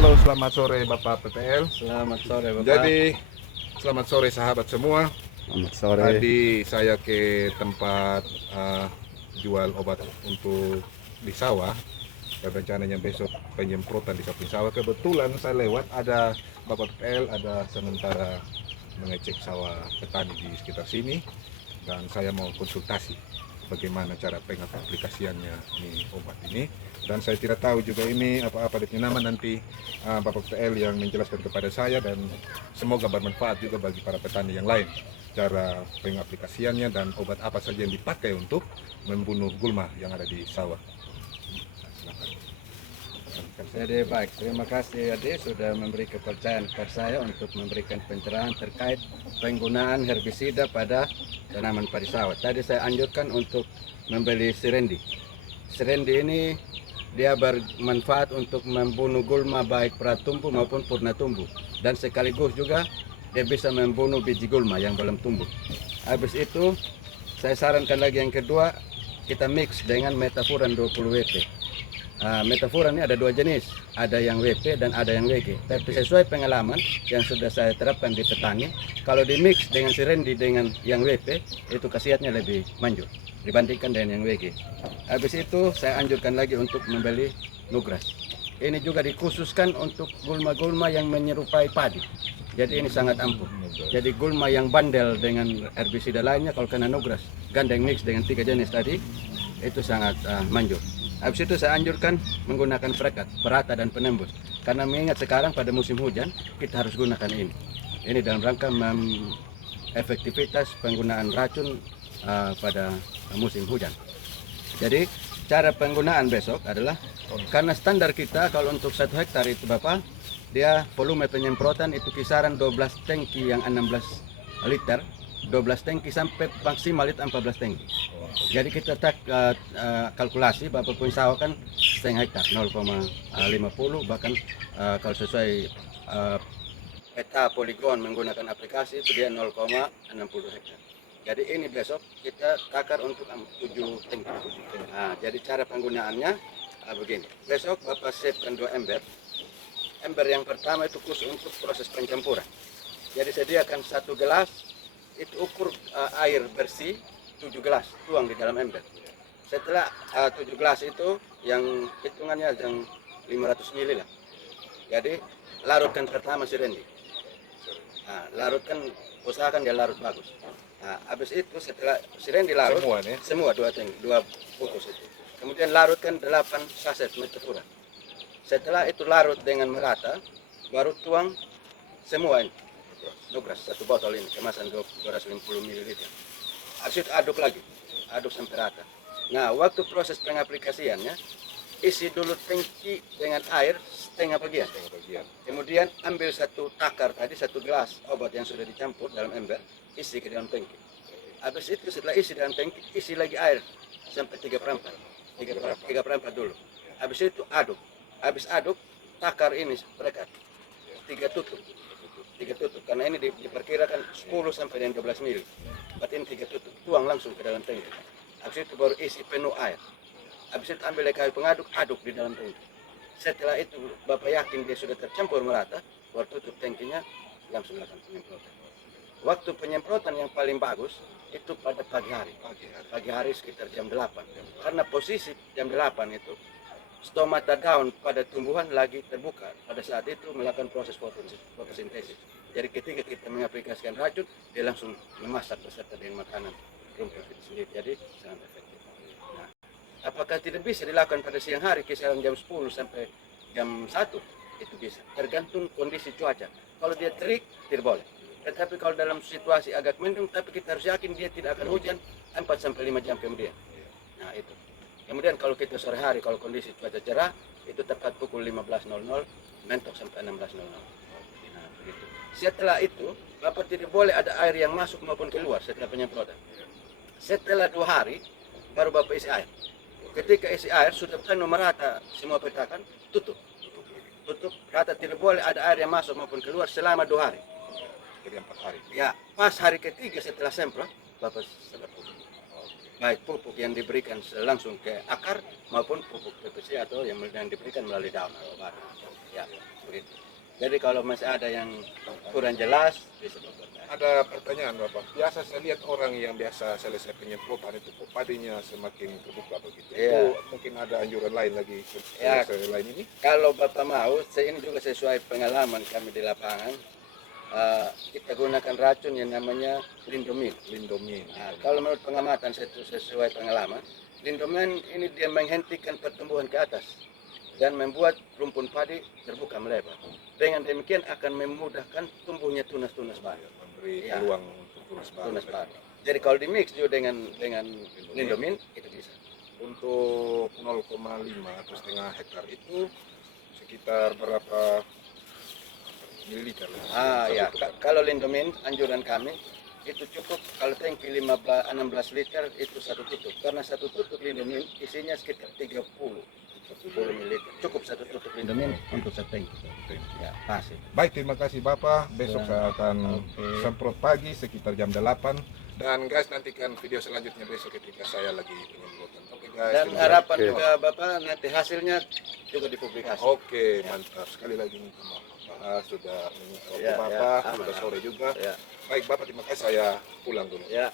Halo, selamat sore Bapak PPL. Selamat sore Bapak. Jadi, selamat sore sahabat semua. Selamat sore. Tadi saya ke tempat jual obat untuk di sawah. Dan rencananya besok penyemprotan di samping sawah. Kebetulan saya lewat, ada Bapak PPL, ada sementara mengecek sawah petani di sekitar sini. Dan saya mau konsultasi bagaimana cara pengaplikasiannya ini obat ini. Dan saya tidak tahu juga ini apa-apa nama nanti Bapak PL yang menjelaskan kepada saya, dan semoga bermanfaat juga bagi para petani yang lain cara pengaplikasiannya dan obat apa saja yang dipakai untuk membunuh gulma yang ada di sawah. Jadi baik, terima kasih Ade sudah memberi kepercayaan kepada saya untuk memberikan pencerahan terkait penggunaan herbisida pada tanaman padi sawah. Tadi saya anjurkan untuk membeli Sirendi. Sirendi ini dia bermanfaat untuk membunuh gulma baik pratumbuh maupun purna tumbuh, dan sekaligus juga dia bisa membunuh biji gulma yang belum tumbuh. Habis itu saya sarankan lagi yang kedua, kita mix dengan Metafuran 20 WP. Metafuran ini ada dua jenis, ada yang WP dan ada yang WG. Tapi sesuai pengalaman yang sudah saya terapkan di petani, kalau di mix dengan Sirendi dengan yang WP, itu khasiatnya lebih manjur dibandingkan dengan yang WG. Habis itu saya anjurkan lagi untuk membeli Nugras. Ini juga dikhususkan untuk gulma-gulma yang menyerupai padi. Jadi ini sangat ampuh. Jadi gulma yang bandel dengan herbisida lainnya, kalau kena Nugras gandeng mix dengan 3 jenis tadi, itu sangat manjur. Habis itu saya anjurkan menggunakan perekat, perata dan penembus. Karena mengingat sekarang pada musim hujan, kita harus gunakan ini. Ini dalam rangka efektivitas penggunaan racun pada musim hujan. Jadi cara penggunaan besok adalah, karena standar kita kalau untuk 1 hektar itu Bapak, dia volume penyemprotan itu kisaran 12 tangki yang 16 liter, 12 tangki sampai maksimal itu 14 tangki. Jadi kita kalkulasi Bapak punya sawah kan setengah hektar, 0,50, bahkan kalau sesuai peta poligon menggunakan aplikasi itu dia 0,60 hektar. Jadi ini besok kita takar untuk 7 tangki. Nah, jadi cara penggunaannya begini. Besok Bapak siapkan 2 ember. Ember yang pertama itu khusus untuk proses pencampuran. Jadi sediakan 1 gelas, itu ukur air bersih 7 gelas, tuang di dalam ember. Setelah 7 gelas itu yang hitungannya yang 500 ml lah. Jadi larutkan pertama Sirendi. Nah, larutkan, usahakan dia larut bagus. Nah, habis itu setelah Sirendi larut, semua 2 bungkus itu. Kemudian larutkan 8 saset Metafuran. Setelah itu larut dengan merata, baru tuang semua ini. Nugras 1 botol ini, kemasan 250 ml. Habis itu aduk lagi, aduk sampai rata. Nah, waktu proses pengaplikasiannya, isi dulu tangki dengan air setengah bagian. Kemudian ambil 1 takar tadi, 1 gelas obat yang sudah dicampur dalam ember, isi ke dalam tangki. Habis itu setelah isi dalam tangki, isi lagi air sampai 3/4. 3/4 dulu. Habis itu aduk. Habis aduk, takar ini perekat 3 tutup. 3 tutup, karena ini diperkirakan 10 sampai dengan 12 ml. Berarti ini 3 tutup, tuang langsung ke dalam tangki. Habis itu baru isi penuh air. Habis itu ambil kayu pengaduk, aduk di dalam tangki. Setelah itu Bapak yakin dia sudah tercampur merata, baru tutup tangkinya, langsung lakukan penyemprotan. Waktu penyemprotan yang paling bagus itu pada pagi hari. Pagi hari sekitar jam 8. Karena posisi jam 8 itu stomata daun pada tumbuhan lagi terbuka. Pada saat itu melakukan proses fotosintesis. Jadi ketika kita mengaplikasikan racun, dia langsung memasak beserta dengan makanan rumput itu sendiri. Jadi sangat efektif. Nah, apakah tidak bisa dilakukan pada siang hari kisaran jam 10 sampai jam 1? Itu bisa, tergantung kondisi cuaca. Kalau dia terik, tidak boleh. Tetapi kalau dalam situasi agak mendung, tapi kita harus yakin dia tidak akan hujan 4 sampai 5 jam kemudian. Nah, itu. Kemudian kalau kita sore hari, kalau kondisi cuaca cerah, itu tepat pukul 15.00, mentok sampai 16.00. Nah, begitu. Setelah itu, Bapak tidak boleh ada air yang masuk maupun keluar setelah penyemprotan. Setelah 2 hari, baru Bapak isi air. Ketika isi air, sudah penuh merata semua petakan, tutup. Tutup, rata, tidak boleh ada air yang masuk maupun keluar selama 2 hari. Jadi 4 hari. Ya, pas hari ketiga setelah semprot, Bapak semprot. baik pupuk yang diberikan langsung ke akar maupun pupuk PPC atau yang diberikan melalui daun atau batang. Ya, begitu. Jadi kalau masih ada yang kurang jelas bisa bertanya. Ada pertanyaan Bapak. Biasa saya lihat orang yang biasa selesai penyemprotan itu kok padinya semakin terbuka begitu. Iya. Itu mungkin ada anjuran lain lagi Ya. selain ini? Kalau Bapak mau, ini juga sesuai pengalaman kami di lapangan. Kita gunakan racun yang namanya lindomin. Lindomin. Nah, kalau menurut pengamatan sesuai pengalaman, lindomin ini dia menghentikan pertumbuhan ke atas dan membuat rumpun padi terbuka melebar. Dengan demikian akan memudahkan tumbuhnya tunas-tunas baru. Memberi Ya. peluang untuk tunas baru. Tunas baru. Jadi kalau di mix juga dengan lindomin itu bisa. Untuk 0,5 atau setengah hektar itu sekitar berapa mililiter? Ya, kalau lindomin anjuran kami itu cukup kalau tangki 16 liter itu satu tutup, karena satu tutup lindomin isinya sekitar 30 ml. Cukup satu tutup lindomin untuk satu tangki. Ya, pas itu. Baik, terima kasih Bapak. Besok Ya, saya akan oke. semprot pagi sekitar jam 8. Dan guys, nantikan video selanjutnya besok ketika saya lagi penyemprotan. Oke guys. Dan terima harapan kasih. juga Bapak nanti hasilnya juga dipublikasi. Oke, mantap. Sekali lagi minta maaf Bapak sudah mengikuti Ya, Bapak, aman, sudah sore juga. Ya, Baik Bapak, terima kasih. Saya pulang dulu. ya.